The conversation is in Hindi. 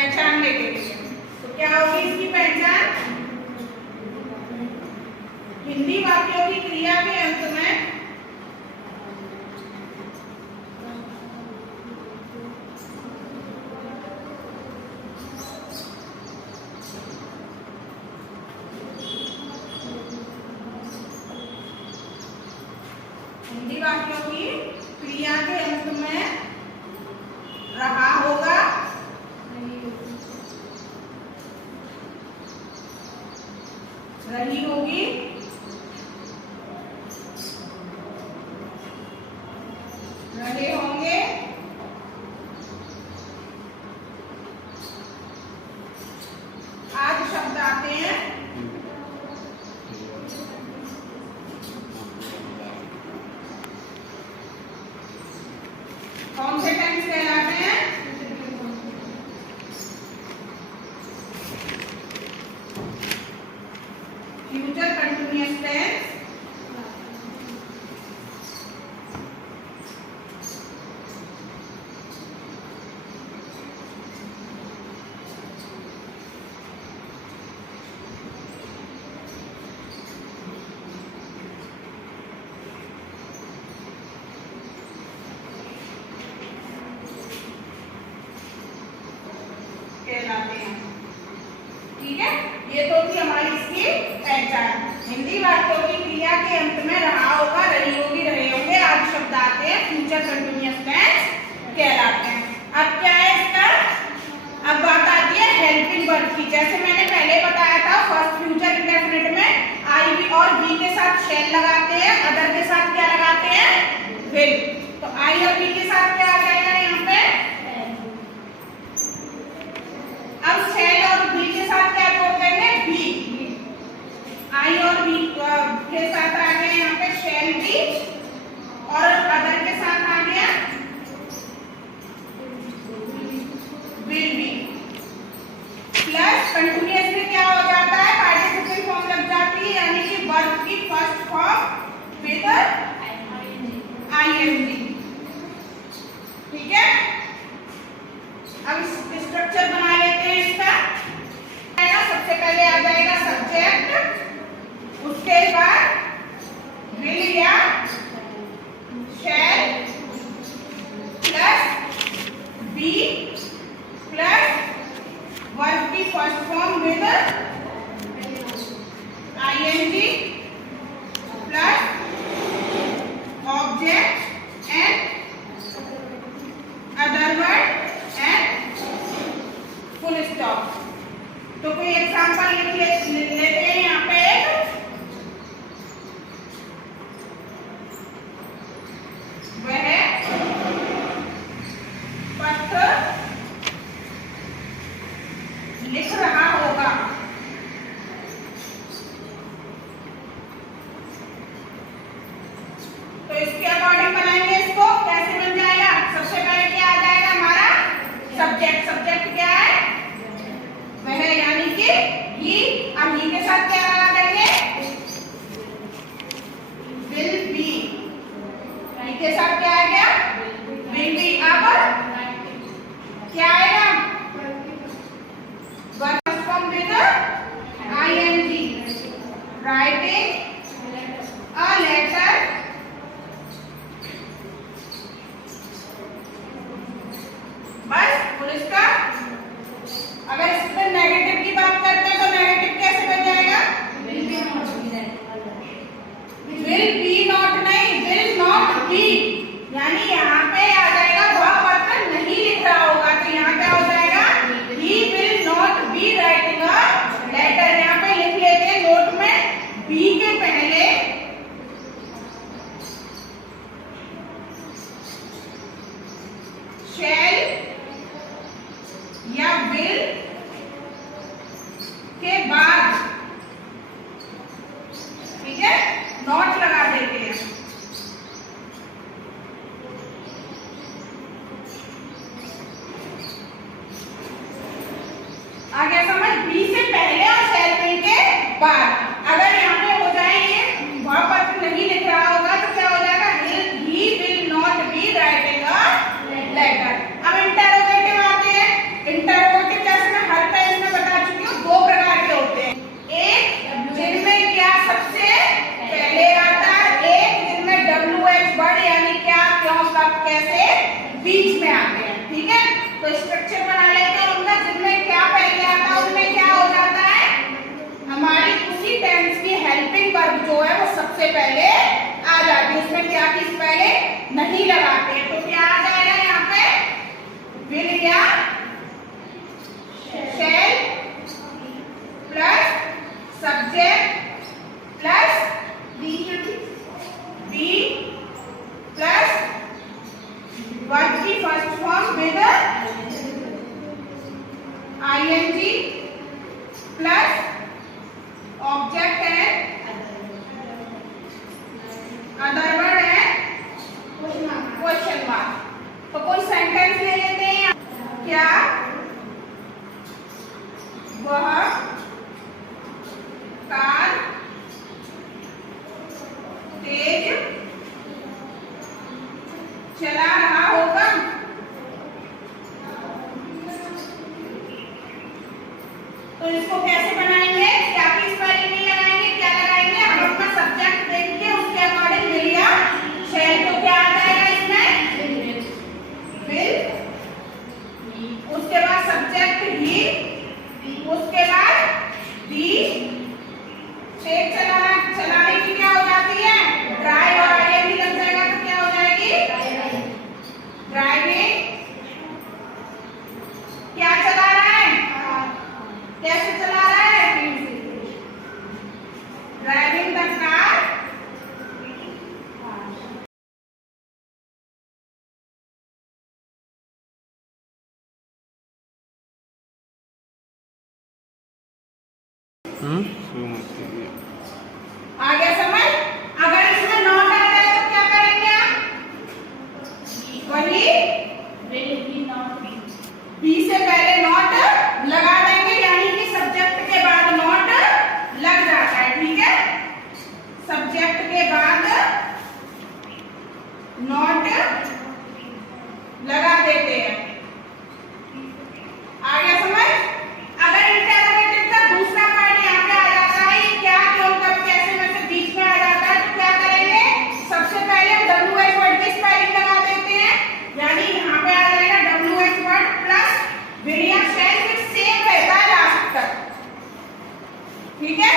पहचान लेते हैं। तो क्या होगी इसकी पहचान? हिंदी वाक्यों की क्रिया के अंत में रहा होगा, रही होगी, रहे होंगे, आदि शब्द आते हैं। कौन से टेंस कहलाते हैं? फ्यूचर कंटिन्यूअस टेंस, कहलाते हैं। ठीक है, ये तो थी हमारी इसकी पहचान। हिंदी वाक्यों की क्रिया के अंत में रहा होगा, रही होगी, रहे होंगे आदि शब्द आते हैं, फ्यूचर कंटिन्यूअस टेंस कहलाते हैं। अब क्या है इसका? अब बात आती है हेल्पिंग वर्ब की। जैसे मैंने पहले बताया था, फर्स्ट फ्यूचर इंडेफिनिट में आई भी और बी के साथ शैल लगाते हैं, अदर के साथ क्या लगाते हैं? विल। तो आई और बी के साथ क्या आ जाएगा यहाँ पे? अब शैल और बी के साथ क्या जोड़ देंगे? बी। आई और बी के साथ आ गया यहाँ पे शैल बी, और अदर के साथ आ गया विल बी। प्लस कंटिन्यूअस में क्या हो जाता है? पार्टिसिपल फॉर्म लग जाती है, यानी कि वर्ब की फर्स्ट फॉर्म विद आईएनजी। ठीक है, अब स्ट्रक्चर बना लेते हैं इसका। सबसे पहले आ जाएगा सब्जेक्ट, उसके बाद विल या shall plus be plus verb की first form with ING plus object and other word and full stop. तो कोई एग्जांपल लिख लेते हैं यहाँ पे। वह पत्र लिख रहा होगा। तो इसके अकॉर्डिंग बनाएंगे इसको। कैसे बन जाएगा? सबसे पहले क्या आ जाएगा हमारा? सब्जेक्ट। सब्जेक्ट क्या है? वह, यानी कि ही। अब ही के साथ क्या लगा देंगे? Will be. ही के साथ क्या आ गया? Will be. अब क्या आएगा? Verb form with ING, writing a letter बस, फुल स्टॉप। अगर इस पर नेगेटिव की बात करते हैं तो नेगेटिव कैसे बन जाएगा? विल बी नॉट नहीं, विल नॉट बी, यानी यहाँ पे आ जाएगा वह पत्र नहीं लिख रहा होगा। तो यहाँ पे हो जाएगा ही will not be writing a letter. यहाँ पे लिख लेते हैं नोट में बी के पहले शैल या विल के बाद, ठीक है, नॉट लगा देते हैं। आ गया समझ? बी से पहले और शैल विल के बाद। अगर यहाँ पे हो जाएंगे वह पत्र नहीं लिख रहा होगा तो क्या हो जाएगा? ही will not be writing a letter. अब इंटरोगेटिव आते हैं। Interrogative ing plus object and other word and question mark. तो कोई सेंटेंस ले लेते हैं। क्या वह कार तेज चला रहा होगा? तो इसको कैसे बनाएंगे? क्या की स्पेलिंग नहीं लगाएंगे, क्या लगाएंगे? हम अपना सब्जेक्ट देख के उसके अकॉर्डिंग ले लिया। शेल तो क्या आ जाएगा इसमें? विल, उसके बाद सब्जेक्ट ही, उसके बाद बी। तेज चलाने की क्या हो जाती है? ड्राइव और आईएनजी लग जाएगा तो क्या हो जाएगी? ड्राइविंग। क्या चला रहा है? कैसे चला रहा है? Driving the car. आ गया समझ? अगर इसमें नॉट आ जाए तो क्या करेंगे आप? वही बी से पहले नॉट लगा देंगे, यानी कि सब्जेक्ट के बाद नॉट लग जाता है। ठीक है, सब्जेक्ट के बाद नॉट लगा देते हैं। आ गया समझ? अगर इंटरोगेटिव का दूसरा पार्ट यहाँ पे आ जाता है, ये क्या, क्यों, कब, कैसे में से बीच में आ जाता है, तो क्या करेंगे? सबसे पहले हम WH वर्ड की स्पेलिंग लगा देते हैं, यानी यहाँ पे आ जाएगा WH word plus video shell, फिर सेम रहता है लास्ट तक। ठीक है,